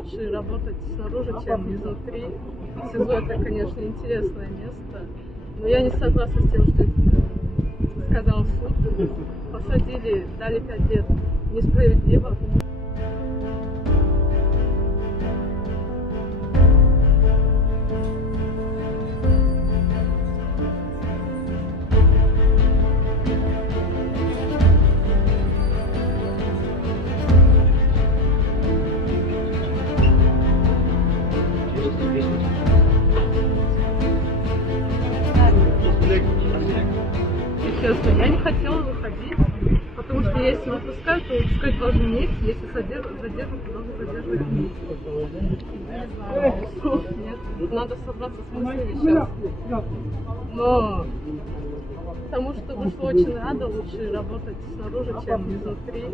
Лучше работать снаружи, чем изнутри. СИЗО — это, конечно, интересное место, но я не согласна с тем, что сказал суд. Посадили, дали 5 лет. Несправедливо. Честно, я не хотела выходить, потому что если выпускают, то выпускать должны вместе, если задержат, то должны задерживать вместе. Не знаю, нет, надо собраться с мыслями сейчас. Но потому что вышло очень рада, лучше работать снаружи, чем изнутри.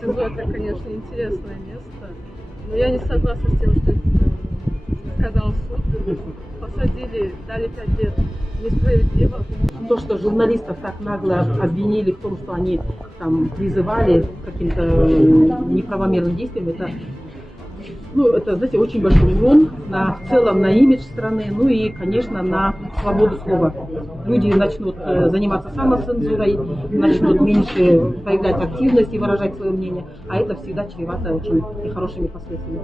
СИЗО — это, конечно, интересное место, но я не согласна с тем, что сказал суд. Посадили, дали 5 лет. Несправедливо. То, что журналистов так нагло обвинили в том, что они там призывали к каким-то неправомерным действиям, это, знаете, очень большой урон в целом на имидж страны, ну и, конечно, на свободу слова. Люди начнут заниматься самоцензурой, начнут меньше проявлять активность и выражать свое мнение, а это всегда чревато очень нехорошими последствиями.